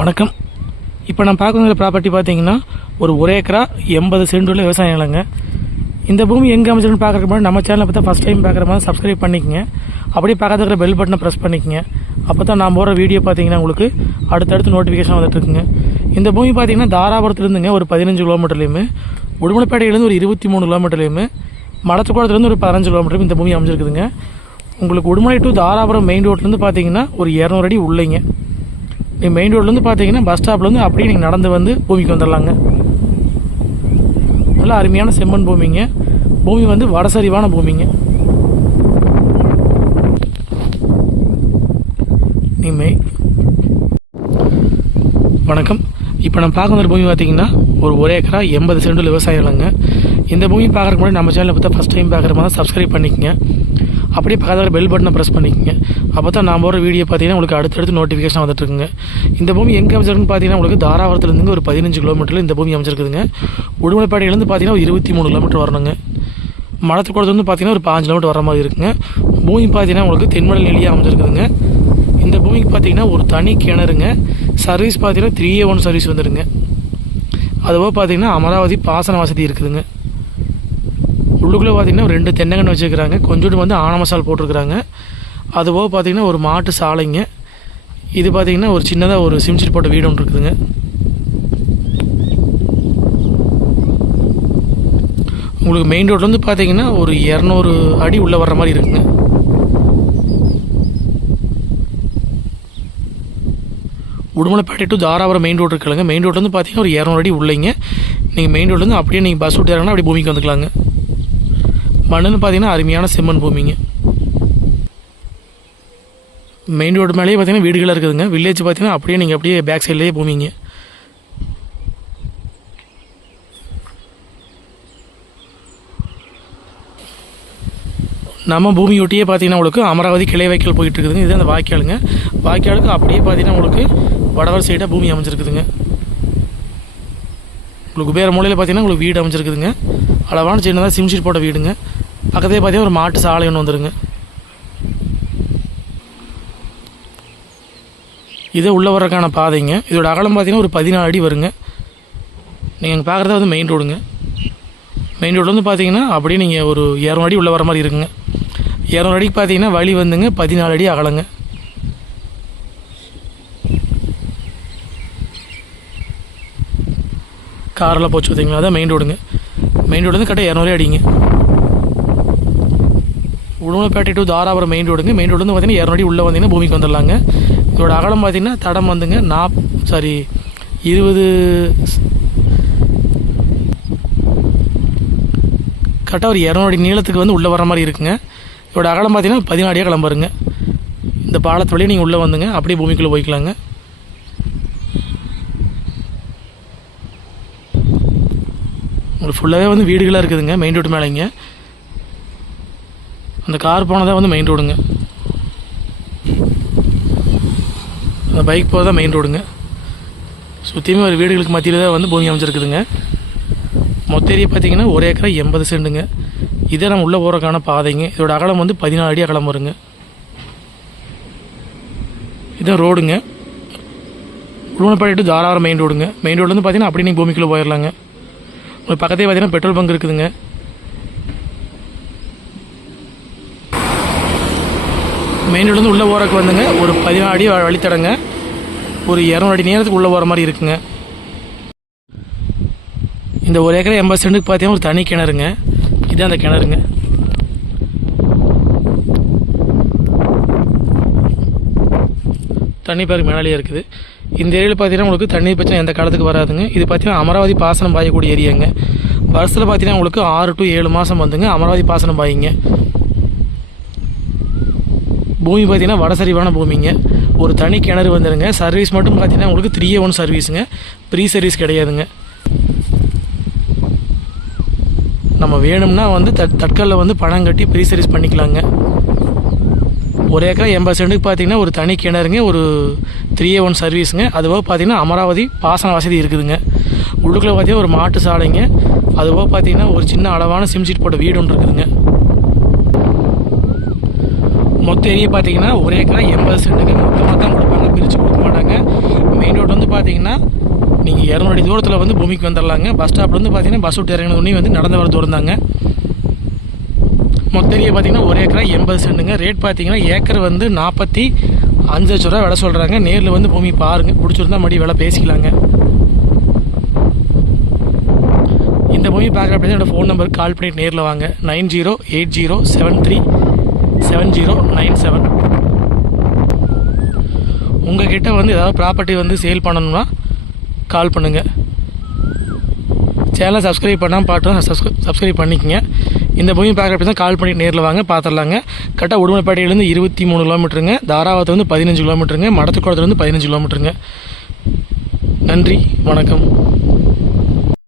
வணக்கம். இப்போ நான் பார்க்குற ப்ராப்பர்ட்டி பார்த்தீங்கன்னா ஒரு ஏக்கரா 80 சென்ட் உள்ள விவசாய நிலங்க. இந்த பூமி எங்கே அமைச்சிருன்னு பார்க்குறதுக்கு முன்னாடி நம்ம சேனலை பார்த்தா ஃபஸ்ட் டைம் பார்க்குற மாதிரி சப்ஸ்கிரைப் பண்ணிக்கங்க. அப்படியே பக்கத்தில் இருக்கிற பெல் பட்டனை ப்ரெஸ் பண்ணிக்கங்க. அப்போ தான் நான் போகிற வீடியோ பார்த்தீங்கன்னா உங்களுக்கு அடுத்தடுத்து நோட்டிஃபிகேஷன் வந்துட்டுருக்குங்க. இந்த பூமி பார்த்தீங்கன்னா தாராபுரத்துலேருந்துங்க ஒரு 15 கிலோமீட்டர்லேயுமே, உடுமலைப்பேட்டையிலேருந்து ஒரு 23 கிலோமீட்டர்லேயுமே, மலத்துக்குளத்துலேருந்து ஒரு 15 கிலோமீட்டரும் இந்த பூமி அமைச்சிருக்குதுங்க. உங்களுக்கு உடுமலை டு தாராபுரம் மெயின் ரோட்லேருந்து பார்த்தீங்கன்னா ஒரு 200 அடி உள்ளைங்க. நீங்கள் மெயின் ரோட்லேருந்து பார்த்தீங்கன்னா பஸ் ஸ்டாப்லேருந்து அப்படியே நீங்கள் நடந்து வந்து பூமிக்கு வந்துடலாங்க. நல்லா அருமையான செம்மண் பூமிங்க. பூமி வந்து வடசரிவான பூமிங்க. வணக்கம். இப்போ நம்ம பார்க்குற பூமி பார்த்தீங்கன்னா ஒரு ஏக்கரா 80 சென்ட் விவசாயம் இல்லைங்க. இந்த பூமி பார்க்குறதுக்கு முன்னாடி நம்ம சேனலை பார்த்தா ஃபஸ்ட் டைம் பார்க்குற மாதிரி சப்ஸ்கிரைப் பண்ணிக்கங்க. அப்படியே பக்கத்தில் பெல் பட்டனை ப்ரெஸ் பண்ணிக்கங்க. அப்போ தான் நான் போகிற வீடியோ பார்த்தீங்கன்னா உங்களுக்கு அடுத்தடுத்து நோட்டிஃபிகேஷன் வந்துட்டுருக்குங்க. இந்த பூமி எங்கே அமைச்சிருக்குன்னு பார்த்தீங்கன்னா உங்களுக்கு தாராபுரத்துலேருந்து ஒரு 15 கிலோமீட்டரில் இந்த பூமி அமைச்சிருக்குதுங்க. உடுமலைப்பேட்டையிலேருந்து பார்த்தீங்கன்னா ஒரு 23 கிலோமீட்டர் வரணுங்க. மலத்துக்குளத்துலேருந்து பார்த்தீங்கன்னா ஒரு 5 கிலோமீட்டர் வர மாதிரி இருக்குங்க. பூமி பார்த்தீங்கன்னா உங்களுக்கு தென்மலை நிலையாக அமைச்சிருக்குதுங்க. இந்த பூமிக்கு பார்த்தீங்கன்னா ஒரு தனி கிணறுங்க. சர்வீஸ் பார்த்தீங்கன்னா 3A1 சர்வீஸ் வந்துடுங்க. அதுபோக பார்த்தீங்கன்னா அமராவதி பாசன வசதி இருக்குதுங்க. உள்ளுக்குள்ளே பார்த்தீங்கன்னா 2 தென்னங்கன்று வச்சுருக்கிறாங்க. கொஞ்சோண்டு வந்து ஆன மசால் போட்டிருக்கிறாங்க. அதுபோக பார்த்தீங்கன்னா ஒரு மாட்டு சாலைங்க. இது பார்த்தீங்கன்னா ஒரு சின்னதாக ஒரு சிம்சிட் போட்ட வீடு ஒன்று இருக்குதுங்க. உங்களுக்கு மெயின் ரோட்லேருந்து பார்த்தீங்கன்னா ஒரு 200 அடி உள்ளே வர்ற மாதிரி இருக்குங்க. Udumalaipettai to Dharapuram main road இருக்குல்லங்க. மெயின் ரோட்லேருந்து பார்த்தீங்கன்னா ஒரு 200 அடி உள்ளைங்க. நீங்கள் மெயின் ரோட்லேருந்து அப்படியே நீங்கள் பஸ் விட்டு இறங்கினா அப்படியே பூமிக்கு வந்துக்கலாங்க. மண்ணுன்னு பார்த்தீங்கன்னா அருமையான செம்மண் பூமிங்க. மெயின் ரோடு மேலேயே பார்த்தீங்கன்னா வீடுகளாக இருக்குதுங்க. வில்லேஜ் பார்த்தீங்கன்னா அப்படியே பேக் சைட்லேயே பூமிங்க. நம்ம பூமியொட்டியே பார்த்தீங்கன்னா உங்களுக்கு அமராவதி கிளை வாய்க்கால் போயிட்டு இருக்குதுங்க. இது அந்த வாய்க்காலுங்க. வாய்க்காலுக்கு அப்படியே பார்த்தீங்கன்னா உங்களுக்கு வடவர் சைடாக பூமி அமைஞ்சிருக்குதுங்க. உங்களுக்கு வேறு மூலையில் பார்த்தீங்கன்னா உங்களுக்கு வீடு அமைஞ்சிருக்குதுங்க. அளவான சின்னதாக சிம்ஷீட் போட்ட வீடுங்க. பக்கத்தே பார்த்தீங்கன்னா ஒரு மாட்டு சாலை ஒன்று வந்துடுங்க. இதே உள்ளே வர்றதுக்கான பாதைங்க. இதோட அகலம் பார்த்தீங்கன்னா ஒரு 14 அடி வருங்க. நீங்கள் பார்க்குறத வந்து மெயின் ரோடுங்க. மெயின் ரோடு வந்து பார்த்தீங்கன்னா அப்படியே நீங்கள் ஒரு 200 அடி உள்ளே வர மாதிரி இருக்குங்க. 200 அடிக்கு பார்த்தீங்கன்னா வழி வந்துங்க 14 அடி அகலங்க. காரெல்லாம் போச்சு பார்த்தீங்களா, அதான் மெயின் ரோடுங்க. மெயின் ரோடு வந்து கரெக்டாக 200 அடிங்க. உடுமலைப்பேட்டை டு தாராபுரம் மெயின் ரோடுங்க. மெயின் ரோடு வந்து பார்த்தீங்கன்னா 200 அடி உள்ளே வந்தீங்கன்னா பூமிக்கு வந்துடலாங்க. இதோட அகலம் பார்த்தீங்கன்னா தடம் வந்துங்க 20 கரெக்டாக ஒரு 200 அடி நீளத்துக்கு வந்து உள்ளே வர மாதிரி இருக்குங்க. இதோட அகலம் பார்த்தீங்கன்னா 14 அடியாக கிளம்புருங்க. இந்த பாலத்து வழியே நீங்கள் உள்ளே வந்துங்க அப்படியே பூமிக்குள்ளே போய்க்கலாங்க. உங்களுக்கு ஃபுல்லாகவே வந்து வீடுகளாக இருக்குதுங்க மெயின் ரோடு மேலேங்க. அந்த கார் போனதான் வந்து மெயின் ரோடுங்க. அந்த பைக் போகிறதா மெயின் ரோடுங்க. சுற்றியுமே ஒரு வீடுகளுக்கு மத்தியில் தான் வந்து பூமி அமைச்சிருக்குதுங்க. மொத்த ஏரியா பார்த்தீங்கன்னா ஒரு ஏக்கரா 80 சென்ட்டுங்க. இதே நம்ம உள்ளே போகிறக்கான பாதைங்க. இதோட அகலம் வந்து 14 அடி அகலம் வருங்க. இதுதான் ரோடுங்க. உடுமலைப்பேட்டை டு தாராபுரம் மெயின் ரோடுங்க. மெயின் ரோடு வந்து பார்த்தீங்கன்னா அப்படியே நீங்கள் பூமிக்குள்ளே போயிடலாங்க. உங்களுக்கு பக்கத்தே பார்த்தீங்கன்னா பெட்ரோல் பங்க் இருக்குதுங்க. மெயின் ரோட்லேருந்து உள்ளே போகிறதுக்கு வந்துங்க ஒரு 14 அடி வழித்தடங்க. ஒரு 200 அடி நேரத்துக்கு உள்ளே போகிற மாதிரி இருக்குங்க. இந்த ஒரு ஏக்கரா 80 சென்ட்டுக்கு பார்த்தீங்கன்னா ஒரு தனி கிணறுங்க. இதுதான் அந்த கிணறுங்க. தண்ணி பாருக்கு மேலேயே இருக்குது. இந்த ஏரியாவில் பார்த்தீங்கன்னா உங்களுக்கு தண்ணி பிரச்சனை எந்த காலத்துக்கு வராதுங்க. இது பார்த்தீங்கன்னா அமராவதி பாசனம் பாயக்கூடிய ஏரியாங்க. வருஷத்தில் பார்த்தீங்கன்னா உங்களுக்கு 6 to 7 மாதம் வந்துங்க அமராவதி பாசனம் பாயிங்க. பூமி பார்த்தீங்கன்னா வடசரிவான பூமிங்க. ஒரு தனி கிணறு வந்துடுங்க. சர்வீஸ் மட்டும் பார்த்தீங்கன்னா உங்களுக்கு 3A1 சர்வீஸுங்க. ப்ரீ சர்வீஸ் கிடையாதுங்க. நம்ம வேணும்னா வந்து தட்கலில் வந்து பணம் கட்டி ப்ரீ சர்வீஸ் பண்ணிக்கலாங்க. ஒரு ஏக்கரா 80 சென்ட்டுக்கு பார்த்தீங்கன்னா ஒரு தனி கிணறுங்க. ஒரு 3A1 சர்வீஸுங்க. அதுபோக பார்த்தீங்கன்னா அமராவதி பாசன வசதி இருக்குதுங்க. உள்ளுக்குள்ளே பார்த்தீங்கன்னா ஒரு மாட்டு சாலைங்க. அதுபோக பார்த்தீங்கன்னா ஒரு சின்ன அளவான சிம்ஷீட் போட்ட வீடு ஒன்று இருக்குதுங்க. மொத்த ஏரியா பார்த்தீங்கன்னா ஒரு ஏக்கரா 80 சென்ட்டுக்கு மொத்தமாக தான் கொடுப்பாங்க, பிரித்து கொடுக்க மாட்டாங்க. மெயின் ரோடு வந்து பார்த்தீங்கன்னா நீங்கள் 200 அடி தூரத்தில் வந்து பூமிக்கு வந்துடலாங்க. பஸ் ஸ்டாப்லேருந்து பார்த்தீங்கன்னா பஸ் விட்டு இறங்கினதுனே வந்து நடந்து வர தூரம் தாங்க. மொத்த ஏரியா பார்த்தீங்கன்னா 1 ஏக்கரா 80 சென்ட்டுங்க. ரேட் பார்த்தீங்கன்னா ஏக்கர் வந்து 45 லட்ச ரூபா விலை சொல்கிறாங்க. நேரில் வந்து பூமி பாருங்கள், பிடிச்சிருந்தா மறுபடியும் விலை பேசிக்கலாங்க. இந்த பூமி பார்க்குற அப்படின்னா என்னோடய ஃபோன் நம்பருக்கு கால் பண்ணிட்டு நேரில் வாங்க. 9080737097. உங்கள் கிட்டே வந்து ஏதாவது ப்ராப்பர்ட்டி வந்து சேல் பண்ணணும்னா கால் பண்ணுங்கள். சேனலை சப்ஸ்கிரைப் பண்ணாமல் பாட்டு சப்ஸ்கிரைப் பண்ணிக்கங்க. இந்த பூமி பார்க்குற அப்படி தான் கால் பண்ணிட்டு நேரில் வாங்க, பார்த்துடலாங்க. கரெக்டாக உடுமலைப்பேட்டையிலேருந்து 23 கிலோமீட்டருங்க. தாராவரத்து வந்து 15 கிலோமீட்டருங்க. மடத்துக்குளத்துலேருந்து 15 கிலோமீட்டருங்க. நன்றி, வணக்கம்.